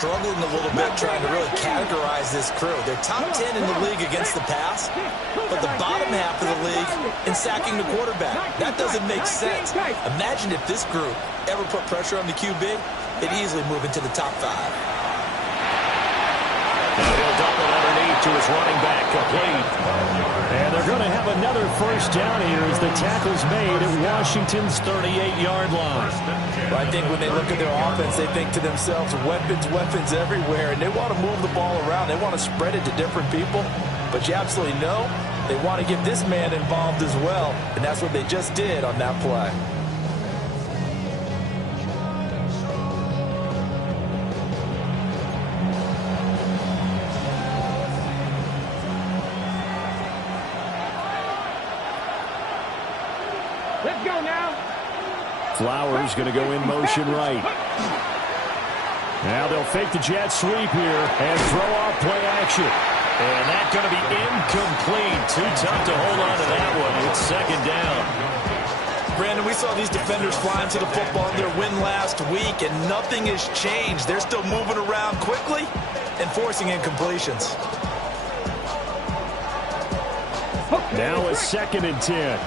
struggling a little bit trying to really categorize this crew. They're top 10 in the league against the pass, but the bottom half of the league in sacking the quarterback. That doesn't make sense. Imagine if this group ever put pressure on the QB, they'd easily move into the top 5. Now he'll dump it underneath to his running back, complete. And they're going to have another first down here as the tackle's made at Washington's 38-yard line. Well, I think when they look at their offense, they think to themselves, weapons, weapons everywhere, and they want to move the ball around. They want to spread it to different people, but you absolutely know they want to get this man involved as well, and that's what they just did on that play. Let's go now. Flowers going to go in motion right. Now they'll fake the jet sweep here and throw off play action. And that's going to be incomplete. Too tough to hold on to that one. It's second down. Brandon, we saw these defenders flying to the football in their win last week, and nothing has changed. They're still moving around quickly and forcing incompletions. Now a 2nd and 10.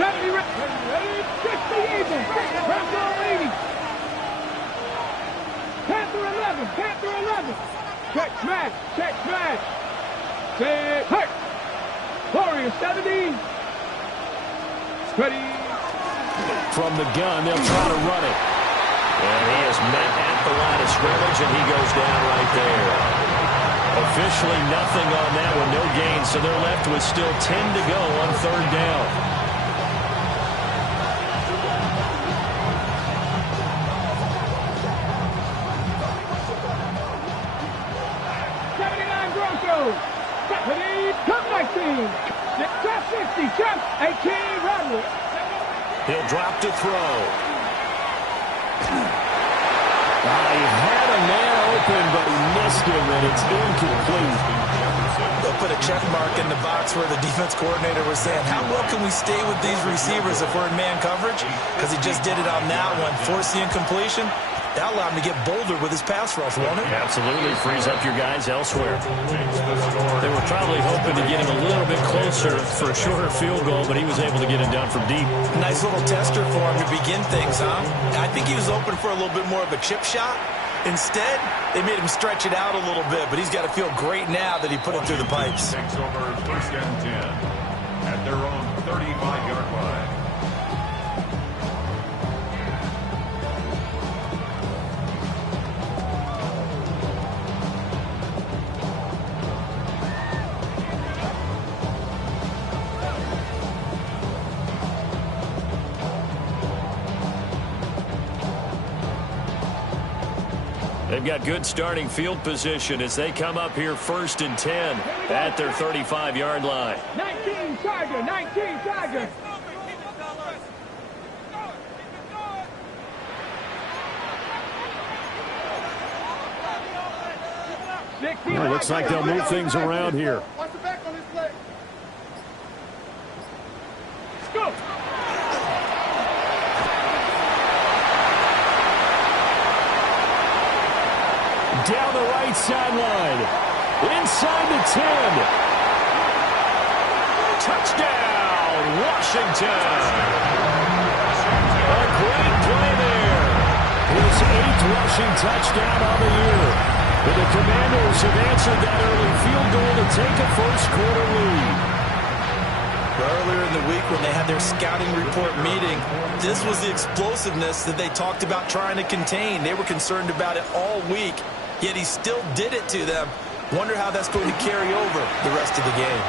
Ready, ready, 60 even. Panther leading. Panther 11, Panther 11. Check smash, check smash. Set, hurt. Warrior 70. Ready. From the gun, they'll try to run it. And he is met at the line of scrimmage, and he goes down right there. Officially nothing on that one, no gain, so they're left with still 10 to go on 3rd down. Come 19. Trap 60. Trap 18. Rodwood. He'll drop to throw. He had a man open, but he missed him, and it's incomplete. They'll put a check mark in the box where the defense coordinator was saying, how well can we stay with these receivers if we're in man coverage? Because he just did it on that one. Forced the incompletion. That allowed him to get bolder with his pass rush, won't it? Absolutely. Frees up your guys elsewhere. They were probably hoping to get him a little bit closer for a shorter field goal, but he was able to get it done from deep. Nice little tester for him to begin things, huh? I think he was open for a little bit more of a chip shot. Instead, they made him stretch it out a little bit, but he's got to feel great now that he put it through the pipes. Takes over 1st and 10 at their own 35-yard line. They've got good starting field position as they come up here 1st and 10 at their 35-yard line. 19 Tiger, 19 Tiger. Well, looks like they'll move things around here. Watch the back on this play. Go. Down the right sideline. Inside the 10. Touchdown, Washington. A great play there. His 8th rushing touchdown on the year. And the Commanders have answered that early field goal to take a first-quarter lead. Earlier in the week when they had their scouting report meeting, this was the explosiveness that they talked about trying to contain. They were concerned about it all week, yet he still did it to them. Wonder how that's going to carry over the rest of the game.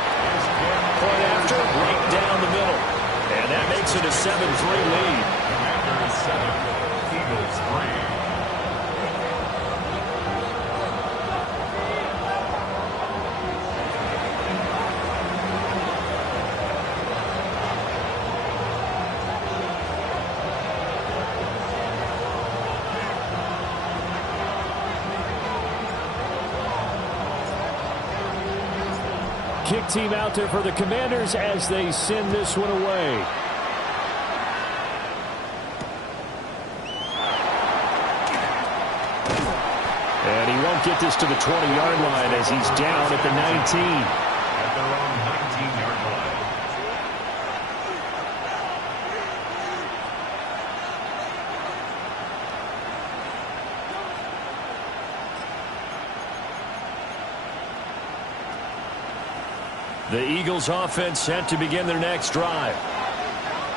Point after, right down the middle. And that makes it a 7-3 lead. Commanders 7, Eagles 3. Kick team out there for the Commanders as they send this one away. And he won't get this to the 20-yard line as he's down at the 19. At their own 19-yard line. The Eagles offense set to begin their next drive.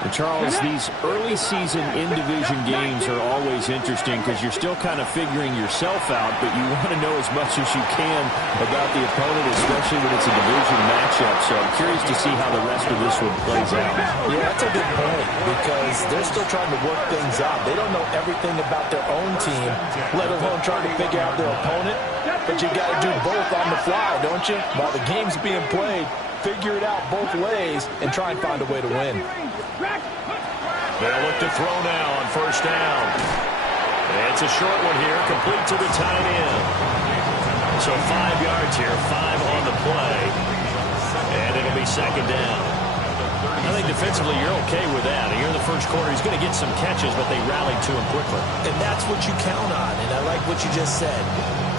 And Charles, these early season in-division games are always interesting because you're still kind of figuring yourself out, but you want to know as much as you can about the opponent, especially when it's a division matchup. So I'm curious to see how the rest of this one plays out. Yeah, that's a good point because they're still trying to work things out. They don't know everything about their own team, let alone trying to figure out their opponent. But you got to do both on the fly, don't you? While the game's being played, figure it out both ways and try and find a way to win. They'll look to throw now on first down. It's a short one here, complete to the tight end. So 5 yards here, 5 on the play. And it'll be second down. I think defensively you're okay with that. Here in the first quarter, he's going to get some catches, but they rallied to him quickly. And that's what you count on, and I like what you just said.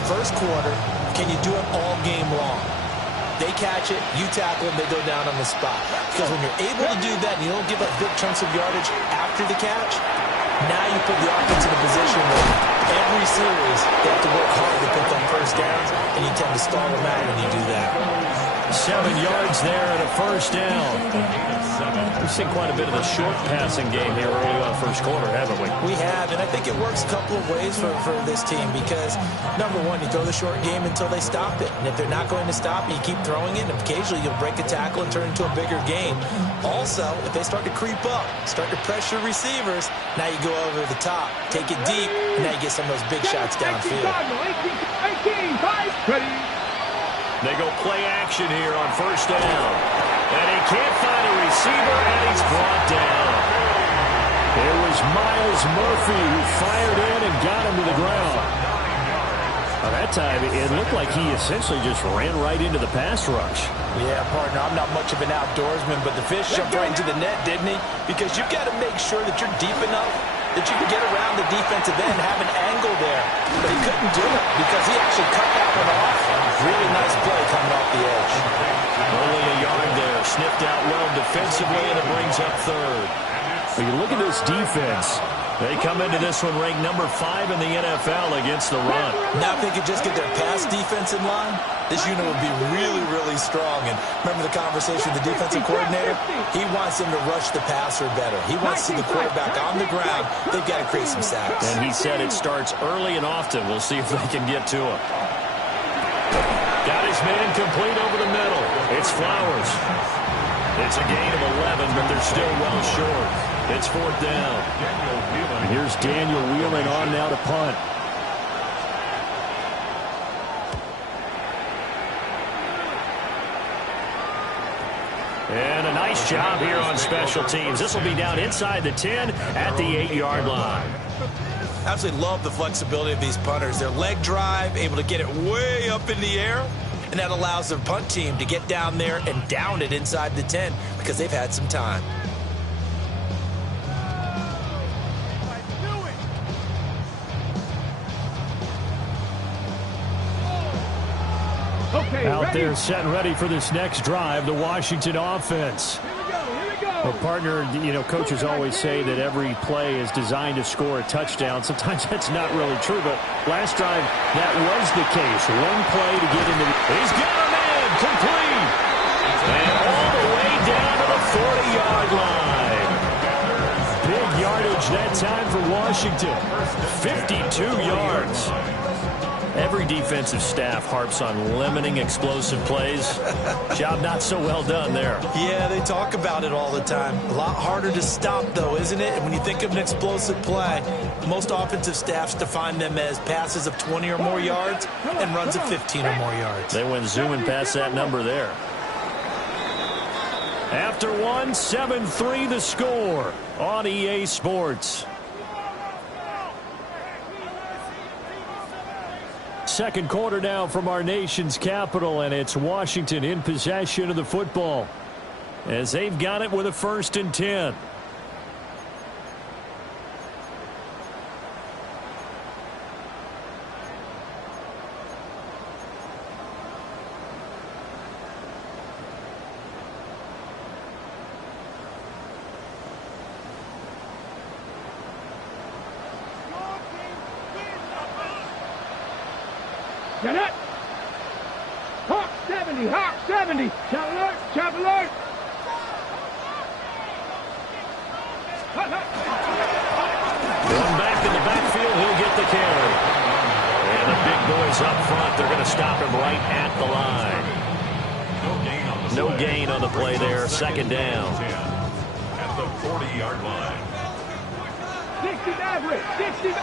First quarter, can you do it all game long? They catch it, you tackle them, they go down on the spot. Because when you're able to do that and you don't give up big chunks of yardage after the catch, now you put the offense in a position where every series they have to work hard to pick up first downs, and you tend to stall them out when you do that. 7 yards there and a first down. We've seen quite a bit of the short passing game here early on first quarter, haven't we? We have, and I think it works a couple of ways for this team because, number one, you throw the short game until they stop it. And if they're not going to stop it, you keep throwing it, and occasionally you'll break a tackle and turn it into a bigger game. Also, if they start to creep up, start to pressure receivers, now you go over the top, take it deep, and now you get some of those big shots downfield. 18, 5, ready. They go play action here on first down. And he can't find a receiver, and he's brought down. It was Miles Murphy who fired in and got him to the ground. By that time, it looked like he essentially just ran right into the pass rush. Yeah, partner, I'm not much of an outdoorsman, but the fish jumped right into the net, didn't he? Because you've got to make sure that you're deep enough that you can get around the defensive end, have an angle there. But he couldn't do it because he actually cut that one off. Really nice play coming off the edge. Only a yard there. Sniffed out well defensively, and it brings up third. But you look at this defense. They come into this one ranked number 5 in the NFL against the run. Now if they could just get their pass defense in line, this unit would be really, really strong. And remember the conversation with the defensive coordinator? He wants them to rush the passer better. He wants to see the quarterback on the ground. They've got to create some sacks. And he said it starts early and often. We'll see if they can get to him. Got his man complete over the middle. It's Flowers. It's a gain of 11, but they're still well short. It's fourth down. And here's Daniel Wheeling on now to punt. And a nice job here on special teams. This will be down inside the 10 at the 8-yard line. Absolutely love the flexibility of these punters. Their leg drive, able to get it way up in the air, and that allows their punt team to get down there and down it inside the 10 because they've had some time. Out there set and ready for this next drive, the Washington offense. Well, partner, you know, coaches always say that every play is designed to score a touchdown. Sometimes that's not really true, but last drive, that was the case. One play to get into the... He's got a man complete! And all the way down to the 40-yard line. Big yardage that time for Washington. 52 yards. Every defensive staff harps on limiting explosive plays. Job not so well done there. Yeah, they talk about it all the time. A lot harder to stop, though, isn't it? And when you think of an explosive play, most offensive staffs define them as passes of 20 or more yards and runs of 15 or more yards. They went zooming past that number there. After one, 7-3 the score on EA Sports. Second quarter now from our nation's capital, and it's Washington in possession of the football as they've got it with a 1st and 10. Janet. Hawk 70, Hawk 70. Chop alert, chop alert. One back in the backfield, he'll get the carry. And the big boys up front, they're going to stop him right at the line. No gain on the play there, second down. At the 40-yard line. 60 average, 60.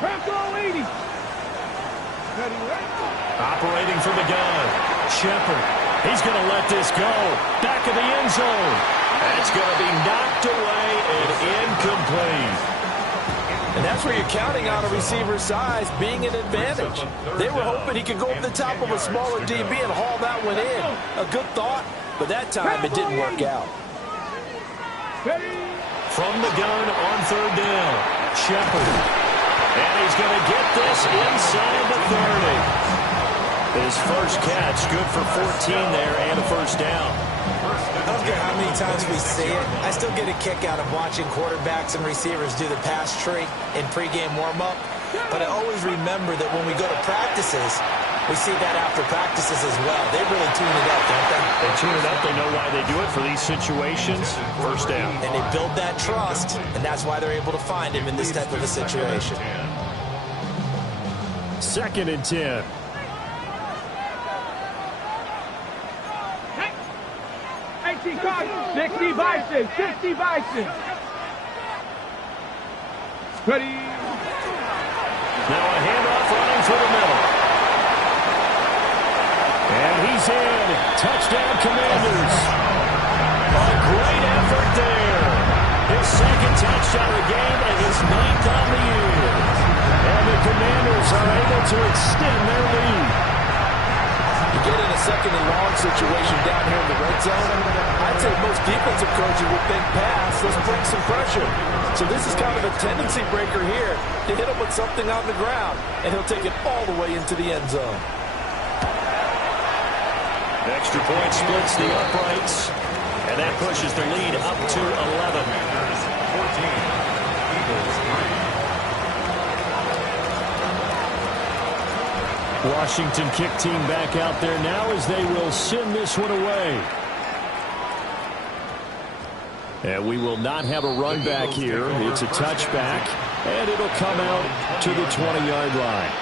Bronco 80. Operating from the gun. Shepard. He's going to let this go. Back of the end zone. And it's going to be knocked away and incomplete. And that's where you're counting on a receiver's size being an advantage. They were hoping he could go over the top of a smaller DB and haul that one in. A good thought, but that time it didn't work out. From the gun on third down. Shepard. And he's going to get this inside the 30. His first catch, good for 14 there and a first down. I don't care how many times we see it. I still get a kick out of watching quarterbacks and receivers do the pass tree in pregame warm-up. But I always remember that when we go to practices, we see that after practices as well. They really tune it up, don't they? They tune it up. They know why they do it for these situations. First down. And they build that trust, and that's why they're able to find him in this type of a situation. 2nd and 10. 60 Bison, 60 Bison. Ready. Now a handoff running for the middle. And he's in. Touchdown, Commanders. A great effort there. His second touchdown of the game and his 9th on the year. And the Commanders are able to extend their lead. You get in a second and long situation down here in the red zone, I'd say most defensive coaches would think pass, let's bring some pressure. So this is kind of a tendency breaker here to hit him with something on the ground, and he'll take it all the way into the end zone. Extra point splits the uprights, and that pushes the lead up to 11. 14, Eagles 3. Washington kick team back out there now as they will send this one away. And we will not have a run back here. It's a touchback, and it'll come out to the 20-yard line.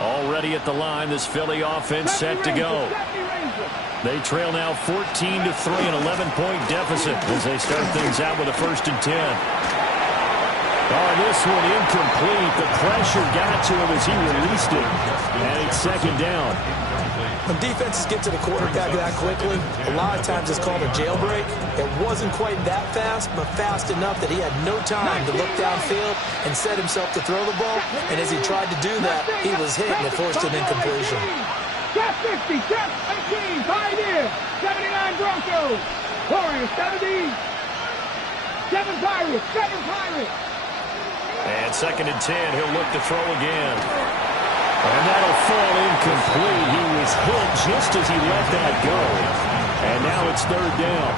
Already at the line, this Philly offense set to go. They trail now 14-3, an 11-point deficit as they start things out with a 1st and 10. Oh, this one incomplete. The pressure got to him as he released it. And it's 2nd down. When defenses get to the quarterback that quickly, a lot of times it's called a jailbreak. It wasn't quite that fast, but fast enough that he had no time to look downfield and set himself to throw the ball. And as he tried to do that, he was hit and it forced an incompletion. Check 50, check 18, Pioneer, 79 Broncos, Warriors 70, 7 Pirates, 7 Pirates. And 2nd and 10, he'll look to throw again. And that'll fall incomplete. He was hit just as he let that go. And now it's 3rd down.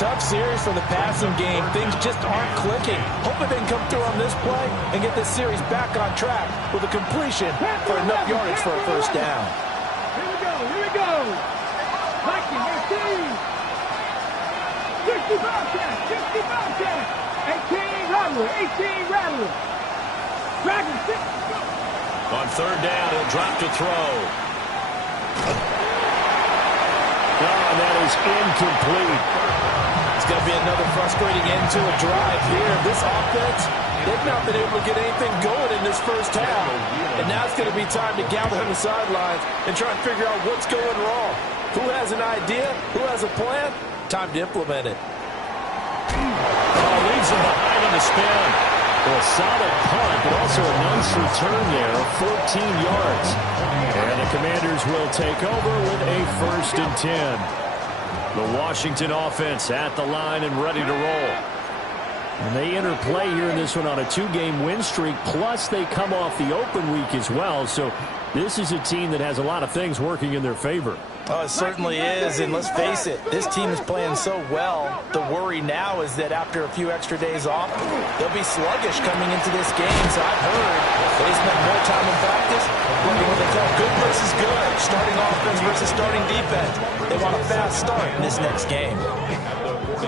Tough series for the passing game. Things just aren't clicking. Hoping they can come through on this play and get this series back on track with a completion for enough yardage for a 1st down. Here we go. Viking, 18. 60 Bobcat, 60 Bobcat. 18 Rattler, 18 Rattler. Dragon 6. On 3rd down, he'll drop to throw. Oh, that is incomplete. It's going to be another frustrating end to a drive here. This offense, they've not been able to get anything going in this first half. And now it's going to be time to gather on the sidelines and try and figure out what's going wrong. Who has an idea? Who has a plan? Time to implement it. Oh, leaves him behind on the spin. Well, a solid punt, but also a nice return there of 14 yards. And the Commanders will take over with a 1st and 10. The Washington offense at the line and ready to roll. And they enter play here in this one on a 2-game win streak, plus they come off the open week as well. So this is a team that has a lot of things working in their favor. Oh, it certainly is, and let's face it, this team is playing so well. The worry now is that after a few extra days off, they'll be sluggish coming into this game. So I've heard they spend more time in practice working what they call good versus good, starting offense versus starting defense. They want a fast start in this next game.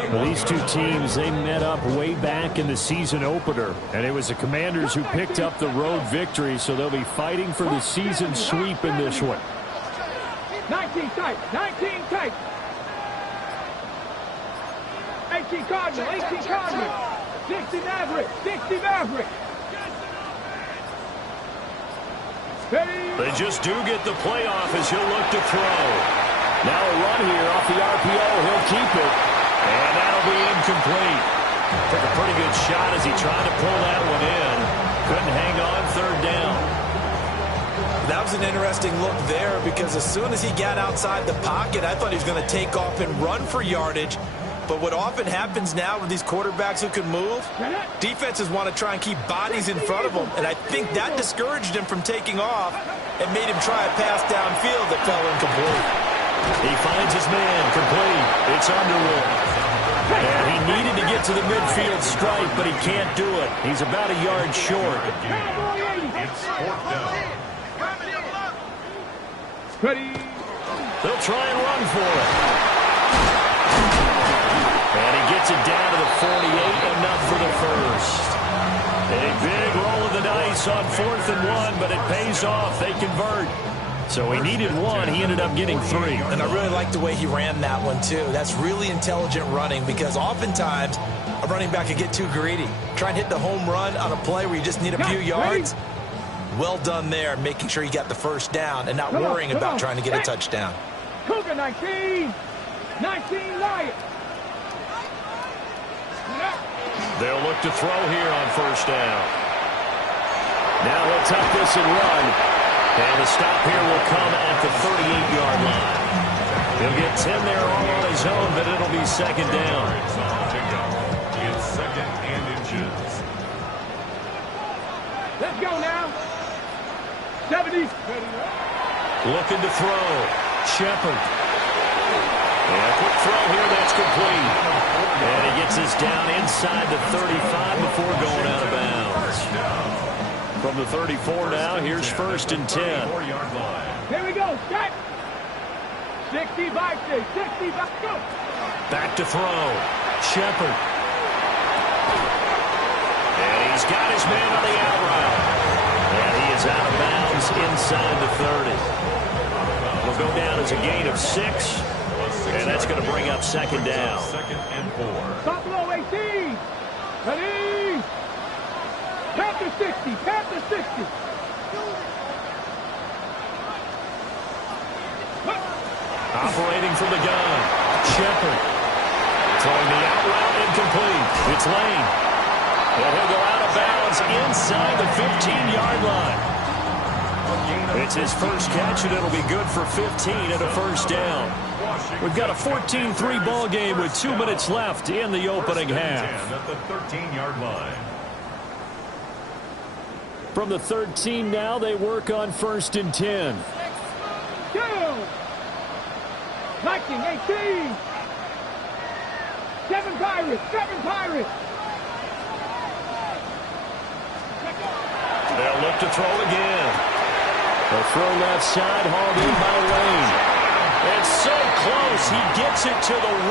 Well, these two teams, they met up way back in the season opener, and it was the Commanders who picked up the road victory, so they'll be fighting for the season sweep in this one. 19 tight, 19 tight. 18 Cardinal, 18 Cardinal. 60 Maverick, 60 Maverick. They just do get the playoff as he'll look to throw. Now a run here off the RPO. He'll keep it. And that'll be incomplete. Took a pretty good shot as he tried to pull that one in. Couldn't hang on, third down. That was an interesting look there because as soon as he got outside the pocket, I thought he was going to take off and run for yardage. But what often happens now with these quarterbacks who can move, defenses want to try and keep bodies in front of them. And I think that discouraged him from taking off and made him try a pass downfield that fell incomplete. He finds his man complete. It's Underwood. And he needed to get to the midfield stripe, but he can't do it. He's about a yard short. It's fourth down. Ready. They'll try and run for it. And he gets it down to the 48, enough for the first. A big roll of the dice on 4th and 1, but it pays off. They convert. So he needed 1. He ended up getting 3. And I really like the way he ran that one, too. That's really intelligent running because oftentimes a running back can get too greedy. Try and hit the home run on a play where you just need a few yards. Well done there, making sure you got the first down and not worrying about trying to get a touchdown. Cougar 19. 19 Lions. They'll look to throw here on first down. Now he'll tuck this and run. And the stop here will come at the 38-yard line. He'll get 10 there all on his own, but it'll be second down. It's second and inches. Let's go now. 70. Looking to throw. Shepard. And a quick throw here, that's complete. And he gets us down inside the 35 before going out of bounds. From the 34 now, here's 1st and 10. Here we go. Set. 60 by 60. 60 by go. Back to throw. Shepard. And he's got his man on the out route. And he is out of bounds inside the 30. Will go down as a gain of 6. And that's going to bring up second down. Second and 4. Top low 18. Ready. Panther 60. Panther 60. Operating from the gun. Shepard. Throwing the out route incomplete. It's Lane. And he'll go out of bounds inside the 15-yard line. It's his first catch, and it'll be good for 15 and a first down. We've got a 14-3 ball game with 2 minutes left in the opening half. At the 13-yard line. From the 13 now, they work on 1st and 10. Go. Viking 18. 7 Pirates. 7 Pirates. They'll look to throw again. The throw left side, hauled in by Lane. It's so close. He gets it to the 1.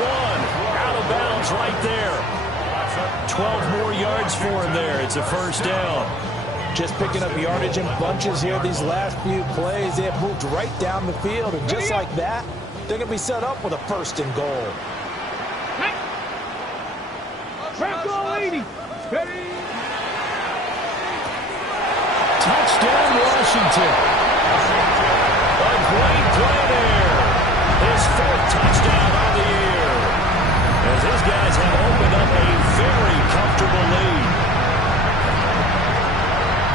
Out of bounds right there. 12 more yards for him there. It's a first down. Just picking up yardage in bunches here these last few plays. They have moved right down the field, and just like that, they're going to be set up with a 1st and goal. Franco 80. Ready. Touchdown, Washington. A great play there. His 4th touchdown on the year. As his guys have opened up a very comfortable lead.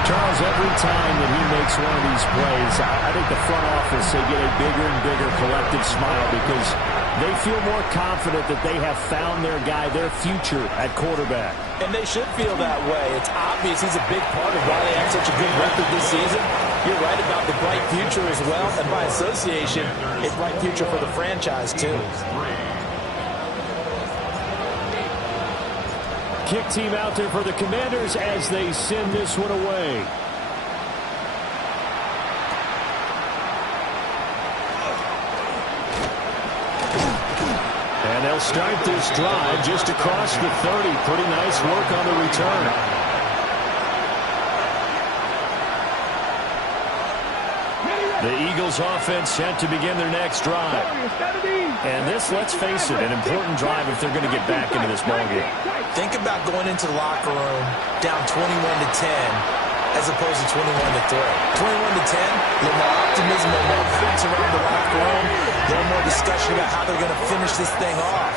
Charles, feels every time that he makes one of these plays. I think the front office, they get a bigger and bigger collective smile because they feel more confident that they have found their guy, their future at quarterback. And they should feel that way. It's obvious he's a big part of why they have such a good record this season. You're right about the bright future as well, and by association, a bright future for the franchise too. Kick team out there for the Commanders as they send this one away. And they'll start this drive just across the 30. Pretty nice work on the return. The Eagles offense set to begin their next drive. And this, let's face it, an important drive if they're going to get back into this ballgame. Think about going into the locker room down 21-10 as opposed to 21-3. 21-10, a little more optimism, a little more threats around the locker room, a little more discussion about how they're going to finish this thing off.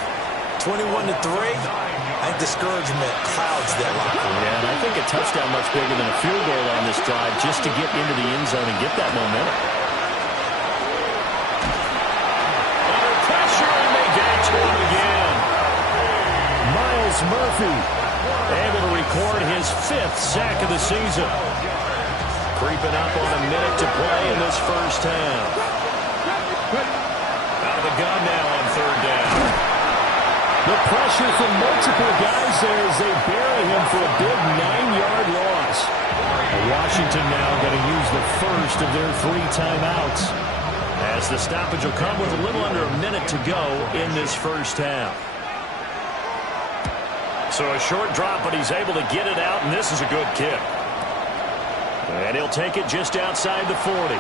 21-3, I think discouragement clouds that locker room. Yeah, and I think a touchdown much bigger than a field goal on this drive just to get into the end zone and get that momentum. Murphy able to record his 5th sack of the season. Creeping up on a minute to play in this first half. Out of the gun now on 3rd down. The pressure from multiple guys there as they bury him for a big 9-yard loss. Washington now going to use the first of their 3 timeouts, as the stoppage will come with a little under a minute to go in this first half. So a short drop, but he's able to get it out, and this is a good kick. And he'll take it just outside the 40.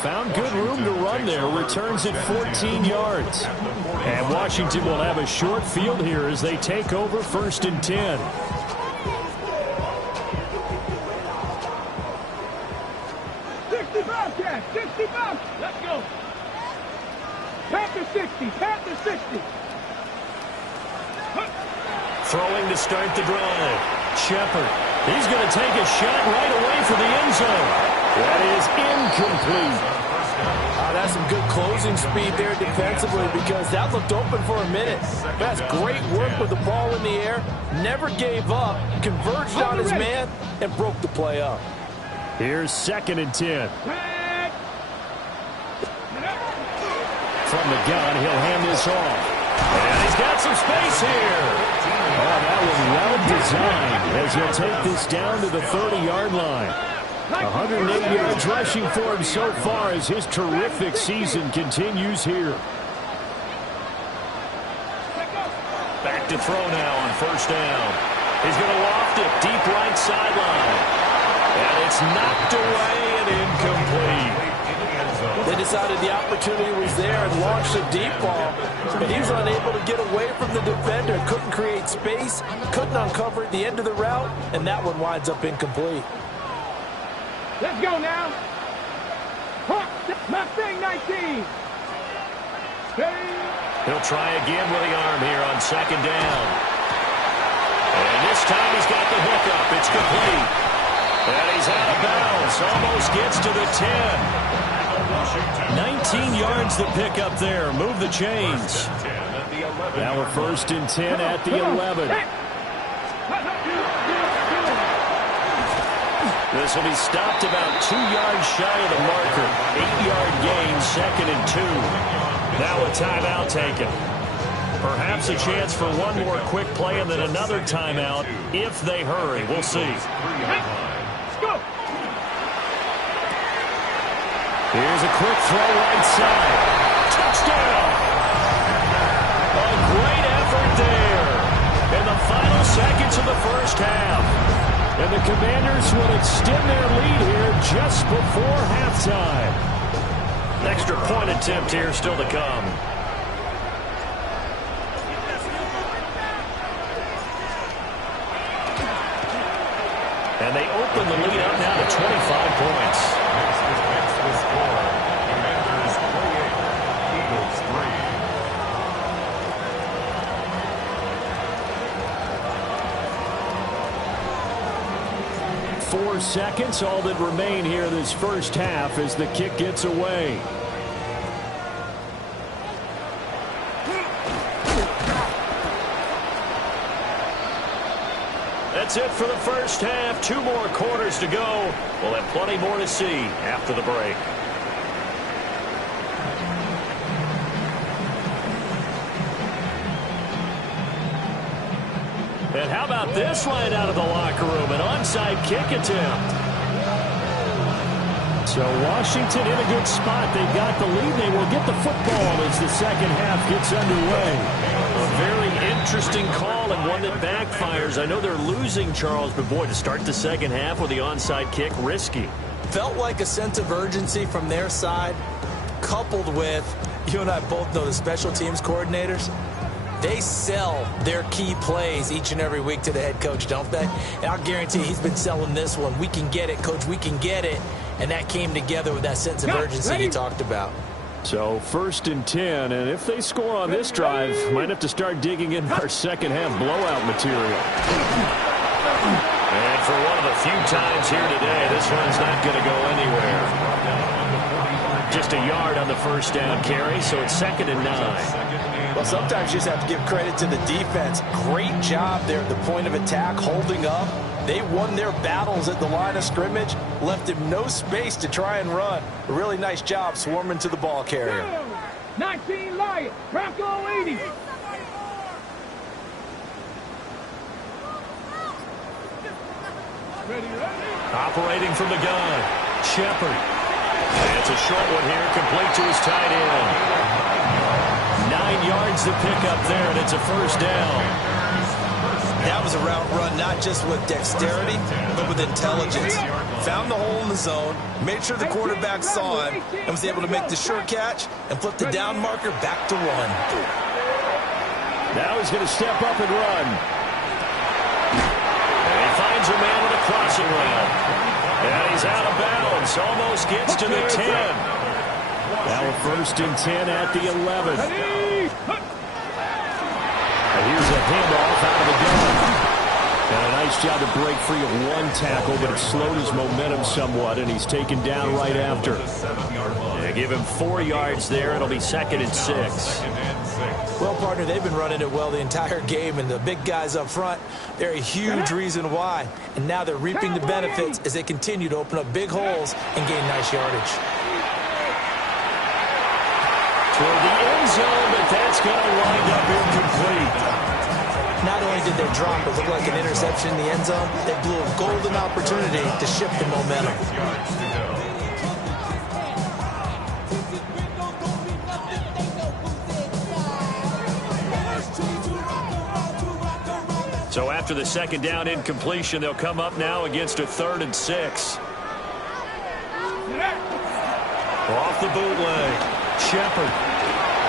Found good room to run there, returns it 14 yards. And Washington will have a short field here as they take over 1st and 10. Let's go. Panther 60, Panther 60. Throwing to start the drive. Shepard. He's going to take a shot right away for the end zone. That is incomplete. That's some good closing speed there defensively because that looked open for a minute. That's great work with the ball in the air. Never gave up. Converged on his man and broke the play up. Here's 2nd and 10. From the gun, he'll hand this off. And he's got some space here. Oh, that was well designed as he'll take this down to the 30-yard line. 108 yards rushing for him so far as his terrific season continues here. Back to throw now on 1st down. He's going to loft it deep right sideline. And it's knocked away and incomplete. They decided the opportunity was there and launched a deep ball, but he was unable to get away from the defender. Couldn't create space, couldn't uncover at the end of the route, and that one winds up incomplete. Let's go now. Mustang 19. He'll try again with the arm here on 2nd down. And this time he's got the hookup. It's complete. And he's out of bounds. Almost gets to the 10. 19 yards the pick up there. Move the chains. Now a 1st and 10 at the 11. This will be stopped about 2 yards shy of the marker. 8-yard gain, 2nd and 2. Now a timeout taken. Perhaps a chance for one more quick play and then another timeout if they hurry. We'll see. Here's a quick throw right side. Touchdown! A great effort there in the final seconds of the first half. And the Commanders will extend their lead here just before halftime. An extra point attempt here still to come. And they open the lead up now to 25 points. 4 seconds, all that remain here this first half as the kick gets away. That's it for the first half. 2 more quarters to go. We'll have plenty more to see after the break. And how about this line out of the locker room? An onside kick attempt. So Washington in a good spot. They've got the lead. They will get the football as the second half gets underway. A very interesting call and one that backfires. I know they're losing, Charles, but boy, to start the second half with the onside kick, risky. Felt like a sense of urgency from their side, coupled with, you and I both know the special teams coordinators. They sell their key plays each and every week to the head coach, don't they? And I'll guarantee he's been selling this one. We can get it, coach, we can get it. And that came together with that sense of urgency you talked about. So 1st and 10, and if they score on this drive, might have to start digging in our second half blowout material. And for one of the few times here today, this one's not going to go anywhere. Just a yard on the first down carry, so it's 2nd and 9. Well, sometimes you just have to give credit to the defense. Great job there at the point of attack, holding up. They won their battles at the line of scrimmage, left him no space to try and run. A really nice job swarming to the ball carrier. 19 Lions, Bronco 80. Operating from the gun, Shepard. And it's a short one here, complete to his tight end. 9 yards to pick up there, and it's a first down. That was a route run not just with dexterity, but with intelligence. Found the hole in the zone, made sure the quarterback saw him, and was able to make the sure catch and flip the down marker back to run. Now he's going to step up and run. And he finds a man with a crossing route. And he's out of bounds, almost gets to the 10. Now a 1st and 10 at the 11. And here's a handoff out of the gun. And a nice job to break free of one tackle, but it slowed his momentum somewhat, and he's taken down right after. They give him 4 yards there. It'll be 2nd and 6. Well, partner, they've been running it well the entire game, and the big guys up front, they're a huge reason why. And now they're reaping the benefits as they continue to open up big holes and gain nice yardage. Toward the end zone, but that's going to wind up incomplete. Not only did they drop it look like an interception in the end zone, they blew a golden opportunity to shift the momentum. So after the 2nd down incompletion, they'll come up now against a 3rd and 6. Off the bootleg, Shepard.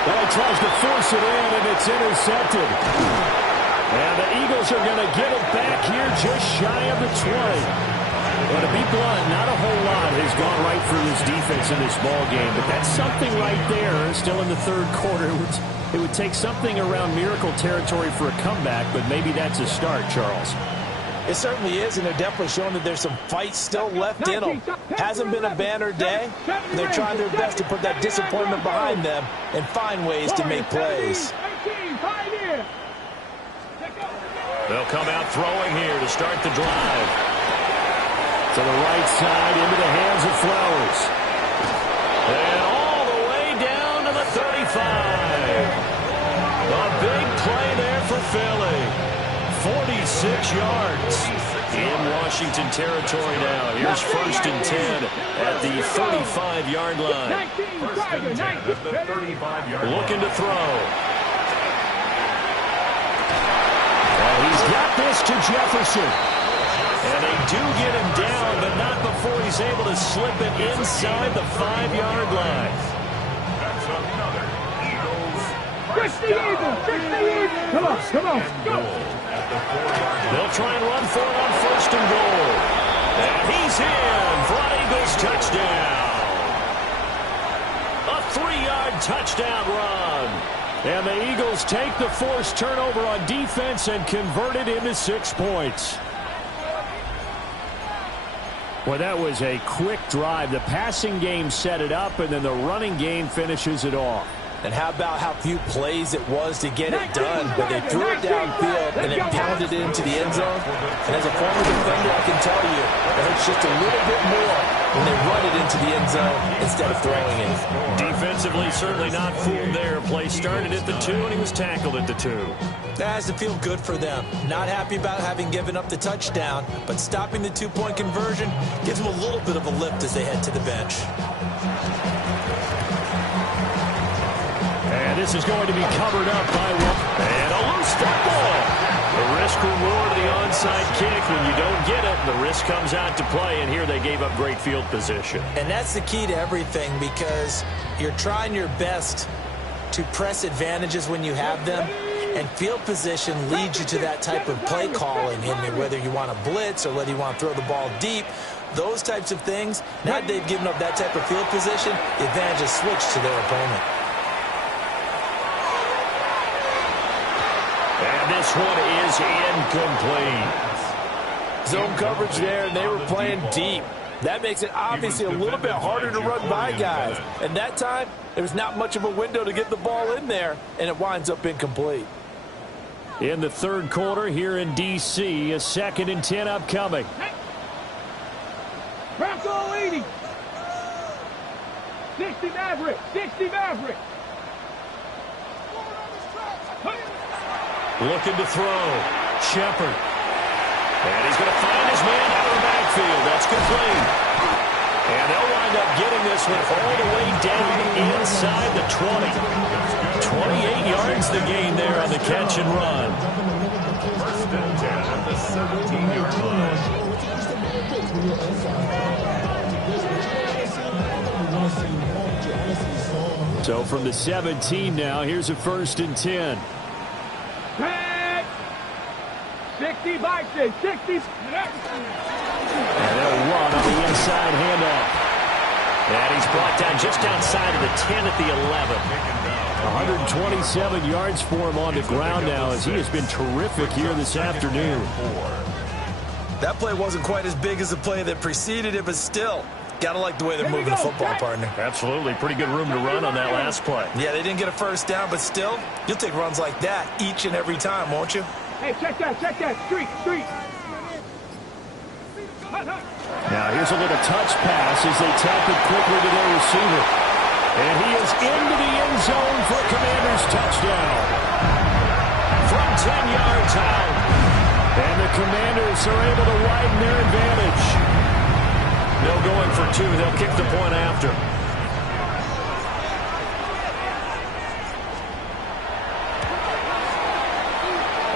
Well, he tries to force it in, and it's intercepted. And the Eagles are going to get it back here just shy of the 20. Well, to be blunt, not a whole lot has gone right for this defense in this ball game, but that's something right there. Still in the 3rd quarter. It would take something around miracle territory for a comeback, but maybe that's a start, Charles. It certainly is, and they're definitely showing that there's some fight still left in them. Hasn't been a banner day. They're trying their best to put that disappointment behind them and find ways to make plays. They'll come out throwing here to start the drive. To the right side, into the hands of Flowers. And all the way down to the 35. A big play there for Philly. 46 yards in Washington territory now. Here's 1st and 10 at the 35-yard line. 1st and 10 at the 35-yard line. Looking to throw. And he's got this to Jefferson. And they do get him down, but not before he's able to slip it inside the 5-yard line. That's another Eagles. Push the Eagles! Push the Eagles! Come on, come on, go! They'll try and run for it on 1st and goal. And he's in for an Eagles touchdown. A 3-yard touchdown run. And the Eagles take the forced turnover on defense and convert it into 6 points. Well, that was a quick drive. The passing game set it up, and then the running game finishes it off. And how about how few plays it was to get it done, but they threw it downfield and it pounded it into the end zone. And as a former defender, I can tell you that it's just a little bit more when they run it into the end zone instead of throwing it. Defensively, certainly not fooled there. Play started at the 2, and he was tackled at the 2. That has to feel good for them. Not happy about having given up the touchdown, but stopping the 2-point conversion gives them a little bit of a lift as they head to the bench. And this is going to be covered up by one. And a loose football. The risk-reward of the onside kick. When you don't get it, the risk comes out to play. And here they gave up great field position. And that's the key to everything, because you're trying your best to press advantages when you have them. And field position leads you to that type of play calling. And whether you want to blitz or whether you want to throw the ball deep, those types of things, now that they've given up that type of field position, the advantage is switched to their opponent. And this one is incomplete. Zone coverage there, and they were playing deep. That makes it obviously a little bit harder to run by guys. And that time, there's not much of a window to get the ball in there, and it winds up incomplete. In the third quarter here in D.C., a 2nd and 10 upcoming. Bronco 80. 60 Maverick. 60 Maverick. Looking to throw. Shepard. And he's going to find his man out of the backfield. That's complete. And they'll wind up getting this one all the way down inside the 20. 28 yards the gain there on the catch and run. First and 10 at the 17-yard line. So from the 17 now, here's a 1st and 10. 60 Bison, 60. And they'll run on the inside handoff. And he's brought down just outside of the 10 at the 11. 127 yards for him on the ground now, as he has been terrific here this afternoon. That play wasn't quite as big as the play that preceded it, but still, gotta like the way they're moving the football, partner. Absolutely. Pretty good room to run on that last play. Yeah, they didn't get a first down, but still, you'll take runs like that each and every time, won't you? Hey, check that, street. Now here's a little touch pass as they tap it quickly to their receiver. And he is into the end zone for a Commanders touchdown. From 10 yards out. And the Commanders are able to widen their advantage. They'll go in for 2. They'll kick the point after.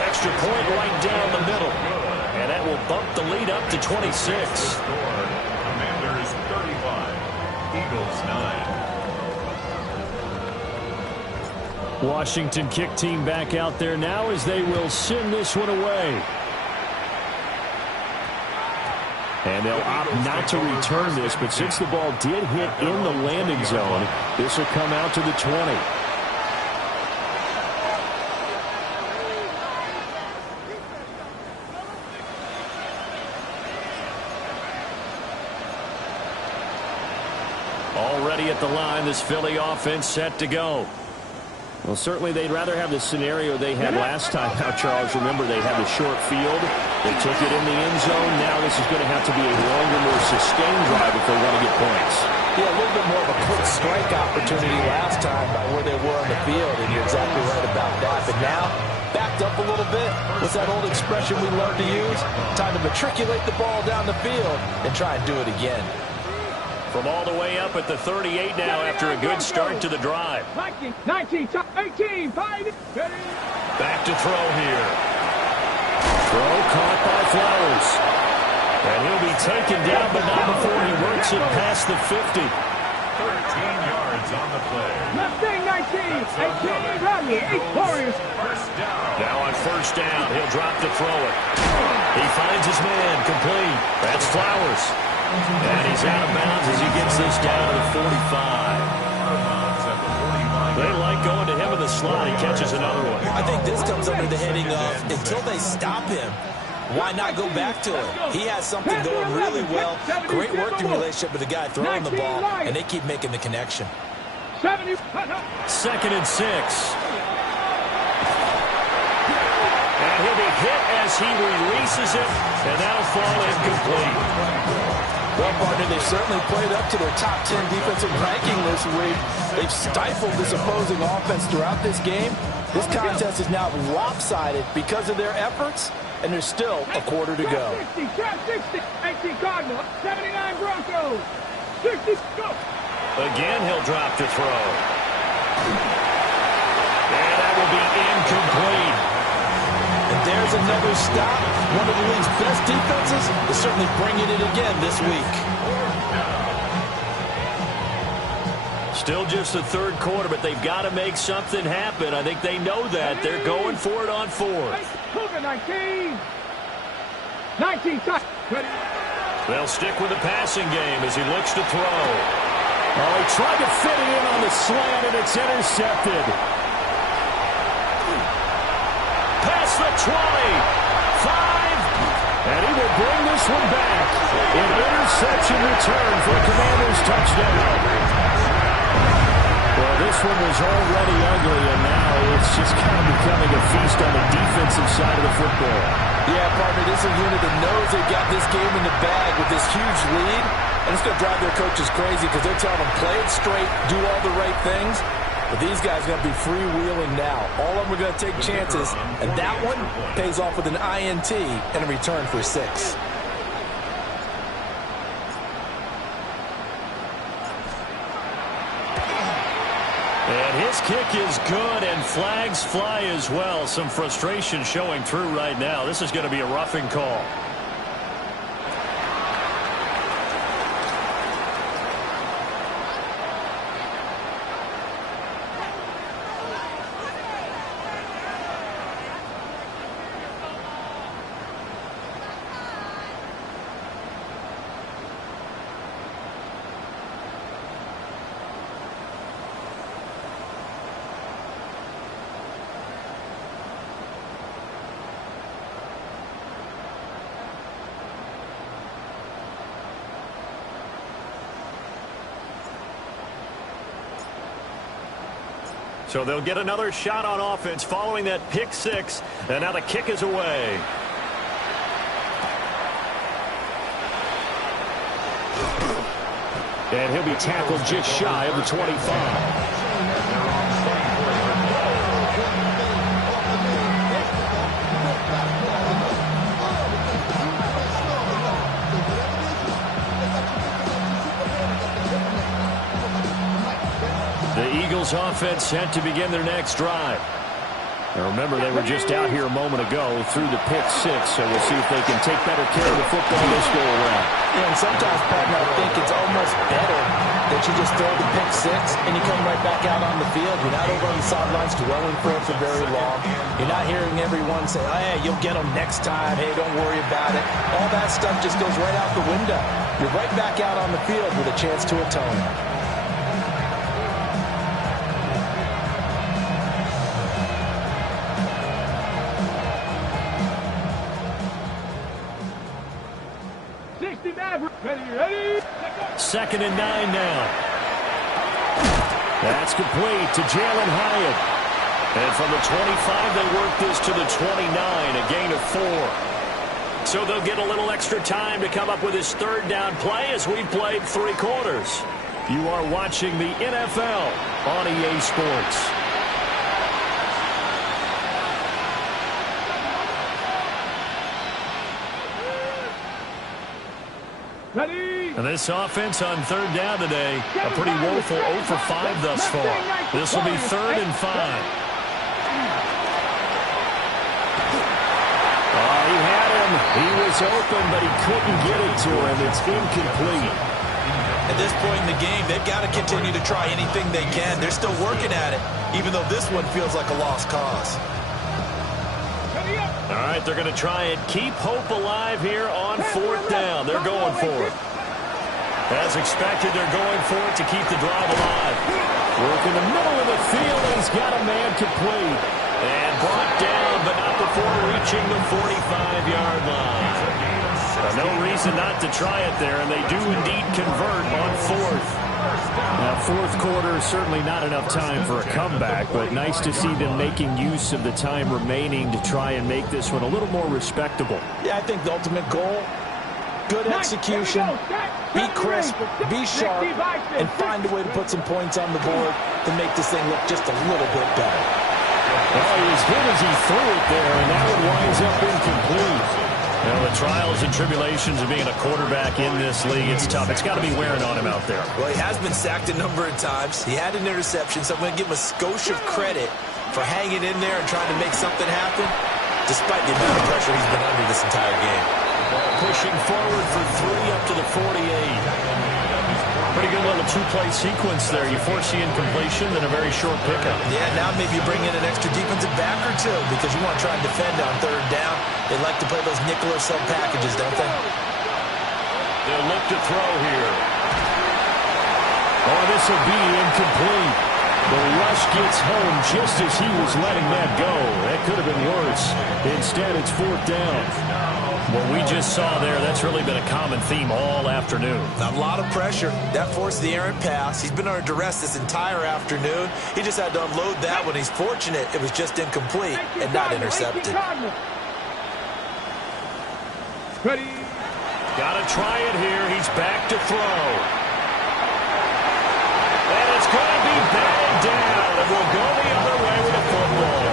Extra point right down the middle. And that will bump the lead up to 26. Commanders 35, Eagles 9. Washington kick team back out there now as they will send this one away. And they'll opt not to return this, but since the ball did hit in the landing zone, this will come out to the 20. Already at the line, this Philly offense set to go. Well, certainly they'd rather have the scenario they had last time. Now, Charles, remember they had the short field. They took it in the end zone. Now this is going to have to be a longer, more sustained drive if they want to get points. Yeah, a little bit more of a quick strike opportunity last time by where they were on the field, and you're exactly right about that. But now, backed up a little bit. What's that old expression we learned to use? Time to matriculate the ball down the field and try and do it again. From all the way up at the 38 now after a good start to the drive. 19, 18, 5. Back to throw here. Throw caught by Flowers. And he'll be taken down, but not before he works it past the 50. 13 yards on the play. Mustang 19, 18, Rodney, 8 Warriors. First down. Now on first down, he'll drop to throw it. He finds his man, complete. That's Flowers. And he's out of bounds as he gets this down to the 45. They like going to him in the slot. He catches another one. I think this comes under the heading of, until they stop him, why not go back to it? He has something going really well. Great working relationship with the guy throwing the ball, and they keep making the connection. 2nd and 6. And he'll be hit as he releases it, and that'll fall incomplete. Well, partner, they've certainly played up to their top 10 defensive ranking this week. They've stifled this opposing offense throughout this game. This contest is now lopsided because of their efforts, and there's still a quarter to go. 60, 18 Cardinals, 79 Broncos, 60, go. Again, he'll drop to throw. And that will be incomplete. And there's another stop. One of the league's best defenses is certainly bringing it again this week. Still just the 3rd quarter, but they've got to make something happen. I think they know that. They're going for it on 4th. 19. They'll stick with the passing game as he looks to throw. Oh, he tried to fit it in on the slant, and it's intercepted. Past the 20. 5. And he will bring this one back. An interception return for a Commanders touchdown. Well, this one was already ugly, and now it's just kind of becoming a feast on the defensive side of the football. Yeah, partner, this is a unit that knows they've got this game in the bag with this huge lead, and it's going to drive their coaches crazy because they're telling them, play it straight, do all the right things. But these guys are going to be freewheeling now. All of them are going to take chances, and that one pays off with an INT and a return for 6. And his kick is good, and flags fly as well. Some frustration showing through right now. This is going to be a roughing call. So they'll get another shot on offense following that pick 6. And now the kick is away. And he'll be tackled just shy of the 25. Offense set to begin their next drive. Now remember, they were just out here a moment ago through the pick 6, so we'll see if they can take better care of the football this go around. Yeah, and sometimes, partner, I think it's almost better that you just throw the pick 6 and you come right back out on the field. You're not over on the sidelines dwelling for it for very long. You're not hearing everyone say, oh, hey, you'll get them next time. Hey, don't worry about it. All that stuff just goes right out the window. You're right back out on the field with a chance to atone. Ready. 2nd and 9 now. That's complete to Jalen Hyatt. And from the 25, they work this to the 29, a gain of 4. So they'll get a little extra time to come up with his 3rd down play as we've played 3 quarters. You are watching the NFL on EA Sports. And this offense on 3rd down today, a pretty woeful 0 for 5 thus far. This will be 3rd and 5. Oh, he had him. He was open, but he couldn't get it to him. It's incomplete. At this point in the game, they've got to continue to try anything they can. They're still working at it, even though this one feels like a lost cause. All right, they're going to try and keep hope alive here on 4th down. They're going for it. As expected, they're going for it to keep the drive alive. Work in the middle of the field, and he's got a man complete. And brought down, but not before approaching the 45-yard line. No reason not to try it there, and they do indeed convert on fourth. Now, fourth quarter is certainly not enough time for a comeback, but nice to see them making use of the time remaining to try and make this one a little more respectable. Yeah, I think the ultimate goal, good execution, be crisp, be sharp, and find a way to put some points on the board to make this thing look just a little bit better. Well, he was hit as he threw it there, and that one winds up incomplete. Well, the trials and tribulations of being a quarterback in this league, it's tough. It's got to be wearing on him out there. Well, he has been sacked a number of times. He had an interception, so I'm going to give him a skosh of credit for hanging in there and trying to make something happen, despite the amount of pressure he's been under this entire game. Pushing forward for 3 up to the 48. Pretty good little two-play sequence there. You force the incompletion, then a very short pickup. Yeah, now maybe you bring in an extra defensive back or two because you want to try and defend on third down. They like to play those nickel or sub packages, don't they? They'll look to throw here. Oh, this will be incomplete. The rush gets home just as he was letting that go. That could have been worse. Instead, it's fourth down. What we just saw there, that's really been a common theme all afternoon. A lot of pressure. That forced the errant pass. He's been under duress this entire afternoon. He just had to unload that one. He's fortunate it was just incomplete and not intercepted. Ready. Got to try it here. He's back to throw. And it's going to be batted down. And we'll go the other way with a football.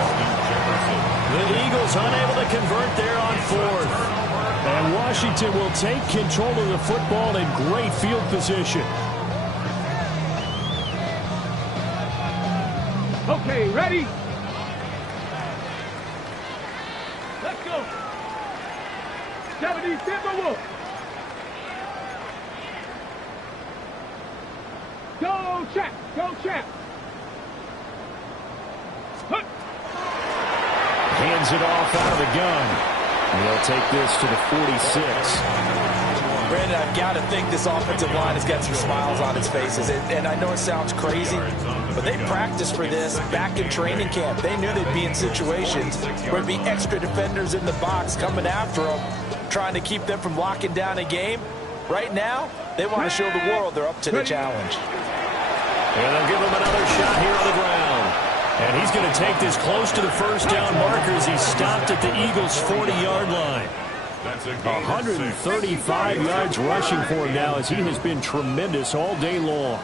The Eagles unable to convert there on fourth. And Washington will take control of the football in great field position. Okay, ready? Let's go. 70 Timberwolves. Go, Champ. Go, Champ. Hands it off out of the gun. And they'll take this to the 46. Brandon, I've got to think this offensive line has got some smiles on its faces. And I know it sounds crazy, but they practiced for this back in training camp. They knew they'd be in situations where there'd be extra defenders in the box coming after them, trying to keep them from locking down a game. Right now, they want to show the world they're up to the challenge. And they'll give him another shot here on the ground. And he's going to take this close to the first down marker as he's stopped at the Eagles' 40-yard line. 135 yards rushing for him now as he has been tremendous all day long.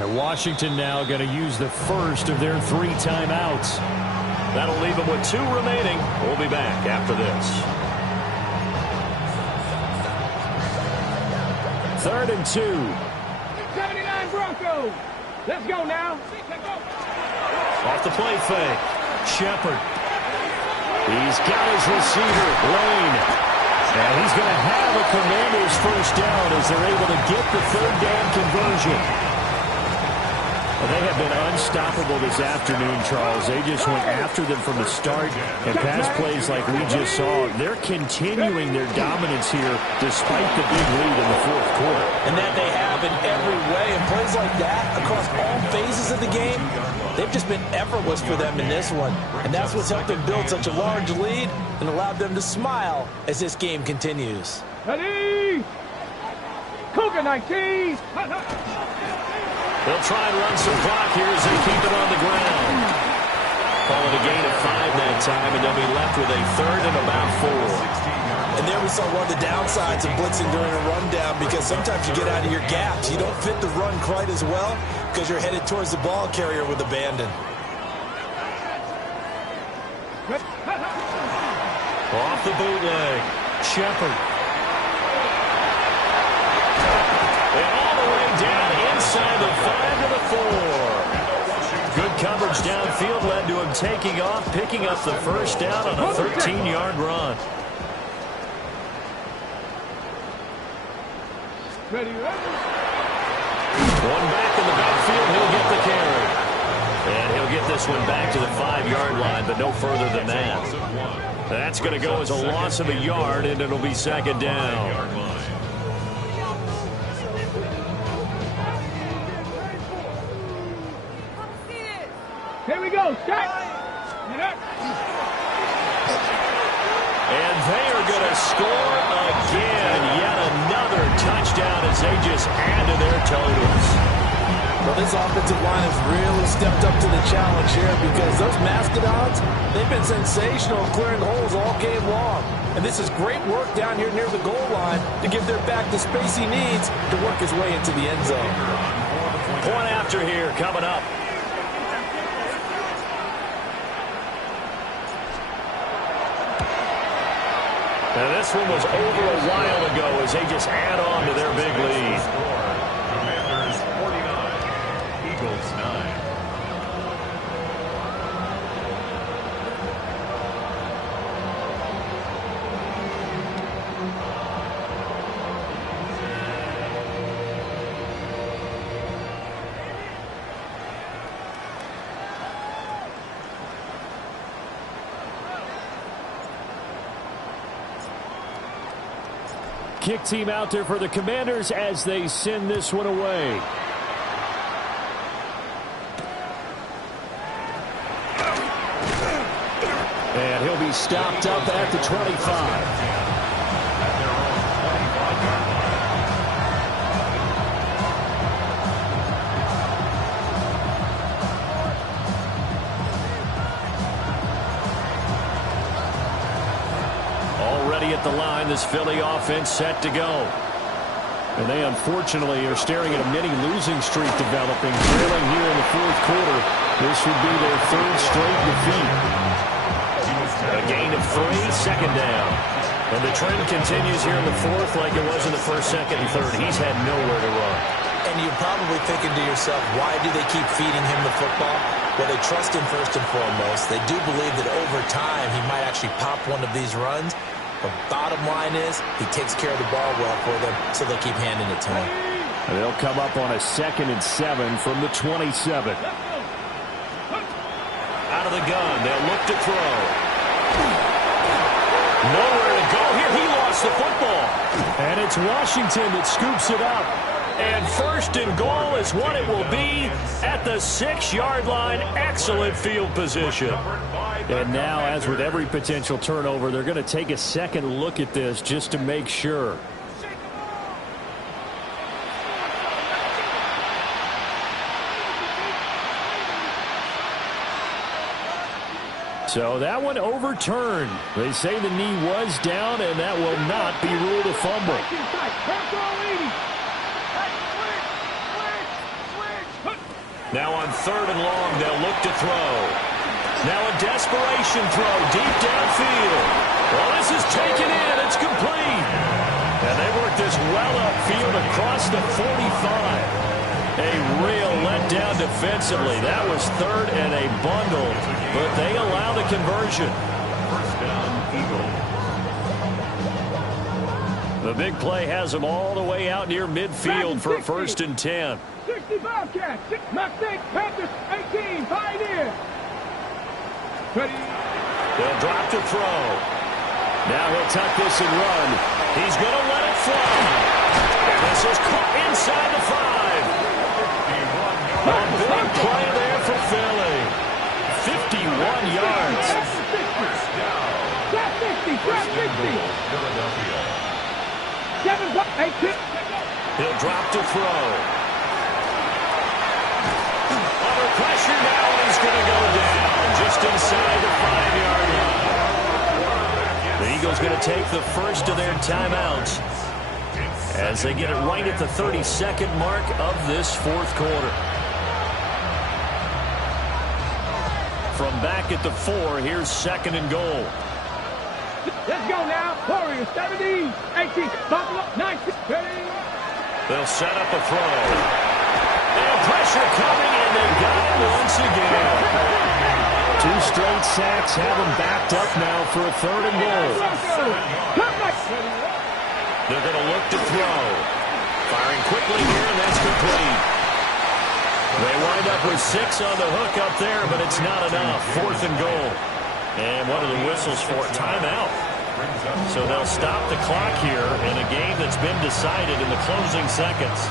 And Washington now going to use the first of their 3 timeouts. That'll leave them with 2 remaining. We'll be back after this. 3rd and 2. 79 Broncos. Let's go now. Off the play fake. Shepard. He's got his receiver, Lane. And he's going to have a Commanders first down as they're able to get the 3rd down conversion. Well, they have been unstoppable this afternoon, Charles. They just went after them from the start. And pass plays like we just saw, they're continuing their dominance here despite the big lead in the 4th quarter. And that they have in every way. And plays like that across all phases of the game, they've just been effortless for them in this one. And that's what's helped them build such a large lead and allowed them to smile as this game continues. Ready? Cougar 19. They'll try and run some clock here as they keep it on the ground. Call it a gain of 5 that time, and they'll be left with a 3rd and about 4. And there we saw one of the downsides of blitzing during a rundown because sometimes you get out of your gaps. You don't fit the run quite as well because you're headed towards the ball carrier with abandon. Off the bootleg, Shepard. And all the way down inside the 5 to the 4. Good coverage downfield led to him taking off, picking up the first down on a 13-yard run. Ready? One back in the backfield, he'll get the carry. And he'll get this one back to the 5-yard line, but no further than that. That's going to go as a loss of a yard, and it'll be 2nd down. Here we go. Shot. they are going to score again. Yet another touchdown as they just add to their totals. Well, this offensive line has really stepped up to the challenge here because those Mastodons, they've been sensational clearing holes all game long. And this is great work down here near the goal line to give their back the space he needs to work his way into the end zone. Point after here coming up. Now this one was over a while ago as they just add on to their big lead. Commanders 49, Eagles 9. Kick team out there for the Commanders as they send this one away. And he'll be stopped up at the 25. At the line, this Philly offense set to go. And they unfortunately are staring at a mini losing streak developing, trailing here in the fourth quarter. This would be their third straight defeat. A gain of 3, second down. And the trend continues here in the fourth like it was in the first, second, and third. He's had nowhere to run. And you're probably thinking to yourself, why do they keep feeding him the football? Well, they trust him first and foremost. They do believe that over time he might actually pop one of these runs. The bottom line is he takes care of the ball well for them, so they'll keep handing it to him. And they'll come up on a 2nd and 7 from the 27. Out of the gun, they'll look to throw. Nowhere to go here. He lost the football. And it's Washington that scoops it up. And first and goal is what it will be at the 6-yard line. Excellent field position. And now, as with every potential turnover, they're going to take a second look at this just to make sure. So that one overturned. They say the knee was down, and that will not be ruled a fumble. Now on 3rd and long, they'll look to throw. Now a desperation throw deep downfield. Well, this is taken in. It's complete. And they work this well upfield across the 45. A real letdown defensively. That was 3rd and a bundle, but they allow the conversion. First down, Eagles. The big play has them all the way out near midfield for 1st and 10. 60 Bobcats, 6 Mustangs, Panthers, 18, Pioneer. Ready. They'll drop to throw. Now he'll tuck this and run. He's going to let it fly. This is caught inside the 5. A big play there for Philly. 51 yards. That's 60, that's 60. Philadelphia. 7, 8, 6. He'll drop to throw. Under pressure now, and he's going to go down just inside the 5-yard line. The Eagles going to take the first of their timeouts as they get it right at the 32nd mark of this fourth quarter. From back at the 4, here's 2nd and goal. Let's go now. Warriors, 17, 18, Buffalo, 19, 30. They'll set up a throw. And pressure coming, and they got it once again. 2 straight sacks have them backed up now for a 3rd and goal. They're going to look to throw. Firing quickly here, and that's complete. They wind up with 6 on the hook up there, but it's not enough. 4th and goal. And one of the whistles for a timeout. So they'll stop the clock here in a game that's been decided in the closing seconds.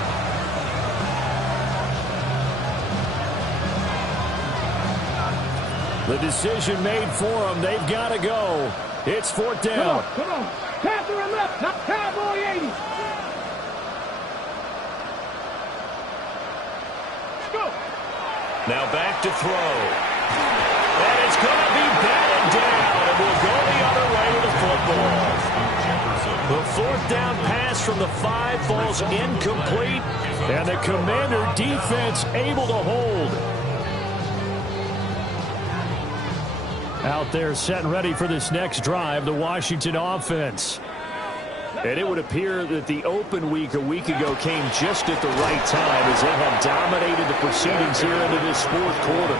The decision made for them. They've got to go. It's fourth down. Come on. Pass to the left, not Cowboy 80. Go. Now back to throw. And it's going to be batted down, and we'll go the other way with the football. The fourth down pass from the 5 falls incomplete, and the Commander defense able to hold. Out there set and ready for this next drive, the Washington offense. And it would appear that the open week a week ago came just at the right time as they have dominated the proceedings here into this fourth quarter.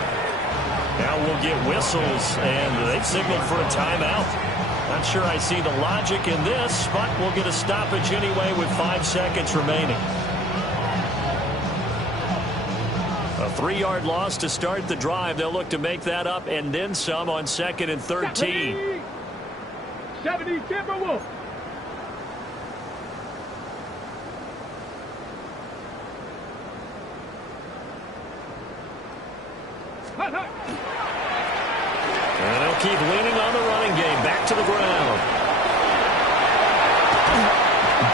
Now we'll get whistles, and they've signaled for a timeout. Not sure I see the logic in this, but we'll get a stoppage anyway with 5 seconds remaining. A 3-yard loss to start the drive. They'll look to make that up and then some on 2nd and 13. 70 Timberwolves. And they'll keep leaning on the running game. Back to the ground.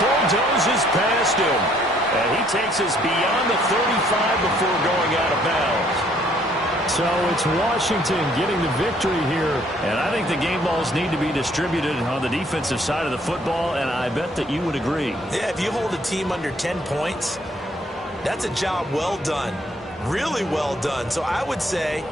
Bulldozes past him. And he takes us beyond the 35 before going out of bounds. So it's Washington getting the victory here. And I think the game balls need to be distributed on the defensive side of the football, and I bet that you would agree. Yeah, if you hold a team under 10 points, that's a job well done. Really well done. So I would say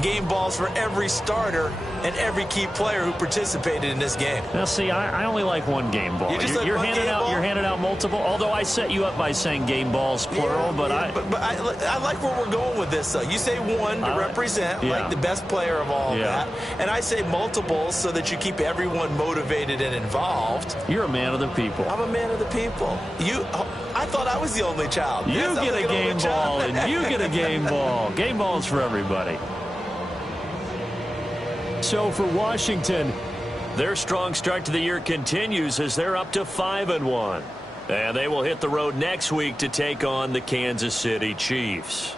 game balls for every starter and every key player who participated in this game. Now, see, I only like one game ball. You're handing out multiple. Although I set you up by saying game balls plural, yeah, but I like where we're going with this. Though you say one to represent like the best player of all of that, and I say multiples so that you keep everyone motivated and involved. You're a man of the people. I'm a man of the people. I thought I was the only child. You get a game ball, and you get a game ball. Game balls for everybody. So for Washington, their strong start to the year continues as they're up to 5-1. And they will hit the road next week to take on the Kansas City Chiefs.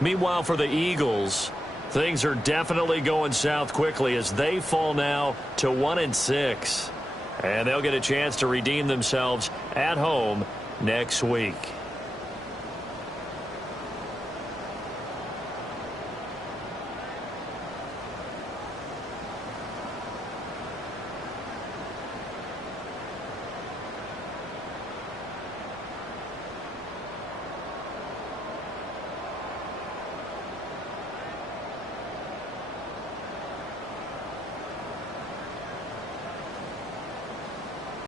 Meanwhile, for the Eagles, things are definitely going south quickly as they fall now to 1-6. And they'll get a chance to redeem themselves at home next week.